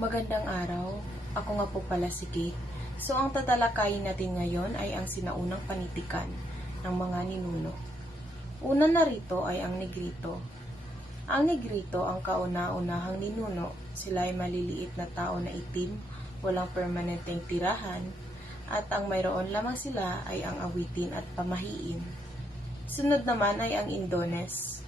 Magandang araw. Ako nga po pala si Kate. So, ang tatalakayin natin ngayon ay ang sinaunang panitikan ng mga ninuno. Una na rito ay ang Negrito. Ang Negrito ang kauna-unahang ninuno. Sila ay maliliit na tao na itim, walang permanenteng tirahan, at ang mayroon lamang sila ay ang awitin at pamahiin. Sunod naman ay ang Indones.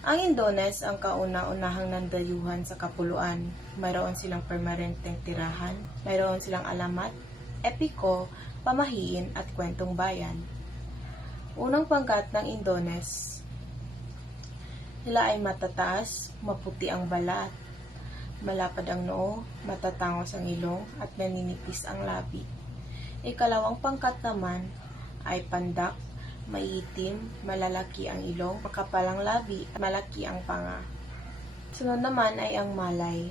Ang Indones ang kauna-unahang nandayuhan sa kapuluan. Mayroon silang permanenteng tirahan, mayroon silang alamat, epiko, pamahiin at kwentong bayan. Unang pangkat ng Indones. Sila ay matataas, maputi ang balat, malapad ang noo, matatangos ang ilong at naninipis ang labi. Ikalawang pangkat naman ay pandak, maiitim, malalaki ang ilong, makapal ang labi, at malaki ang panga. Sunod naman ay ang Malay.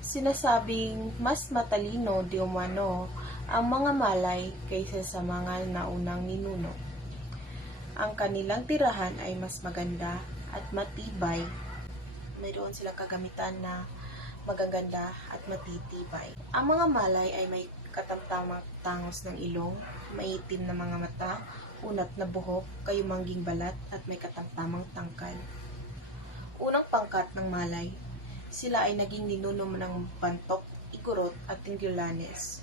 Sinasabing mas matalino di umano ang mga Malay kaysa sa mga naunang ninuno. Ang kanilang tirahan ay mas maganda at matibay. Mayroon silang kagamitan na magaganda at matitibay. Ang mga Malay ay may katamtamang tangos ng ilong, maitim na mga mata, unat na buhok, kayumangging balat at may katamtamang tangkal. Unang pangkat ng Malay. Sila ay naging ninuno ng Bantok, Igorot at Tingulanes.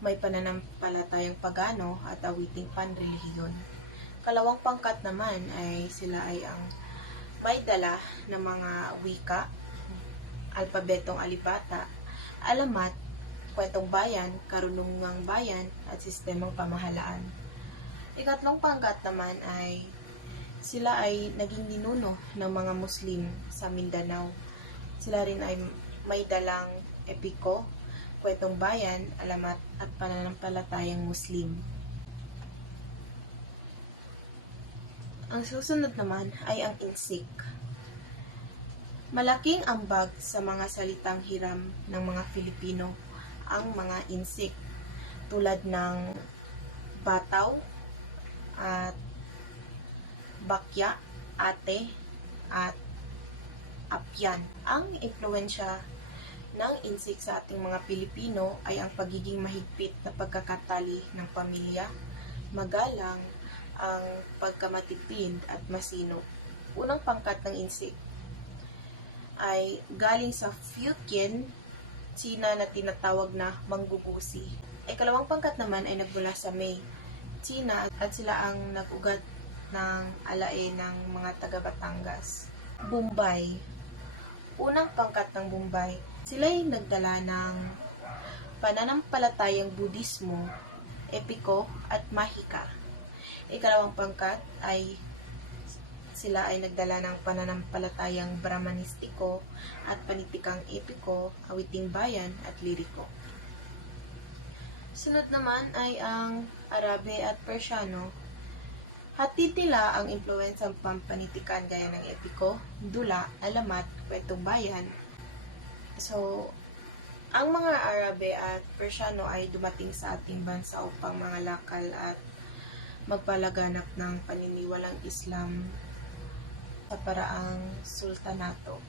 May pananampalatayang pagano at awiting panrelihiyon. Kalawang pangkat naman ay sila ay ang may dala ng mga wika, alpabetong alibata, alamat, kwentong bayan, karunungang bayan at sistemang pamahalaan. Ikatlong pangkat naman ay sila ay naging ninuno ng mga Muslim sa Mindanao. Sila rin ay may dalang epiko, kwentong bayan, alamat at pananampalatayang Muslim. Ang susunod naman ay ang Insik. Malaking ambag sa mga salitang hiram ng mga Filipino ang mga insik tulad ng bataw at bakya, ate, at apyan. Ang impluwensya ng insik sa ating mga Pilipino ay ang pagiging mahigpit na pagkakatali ng pamilya, magalang, ang pagkamatipid at masinop. Unang pangkat ng insik ay galing sa Fujian, China na tinatawag na manggugusi. Ikalawang pangkat naman ay nagmula sa Mei, China at sila ang nag-ugat ng alae ng mga taga Batangas. Bombay. Unang pangkat ng Bombay. Sila ay nagdala ng pananampalatayang Budismo, epiko at mahika. Ikalawang pangkat ay sila ay nagdala ng pananampalatayang Brahmanistiko at panitikang epiko, awiting bayan at liriko. Sunod naman ay ang Arabe at Persiano. Hatid nila ang impluwensang pampanitikan gaya ng epiko, dula, alamat, kwentong bayan. So, ang mga Arabe at Persiano ay dumating sa ating bansa upang mangalakal at magpalaganap ng paniniwalang Islam sa paraang sultanato.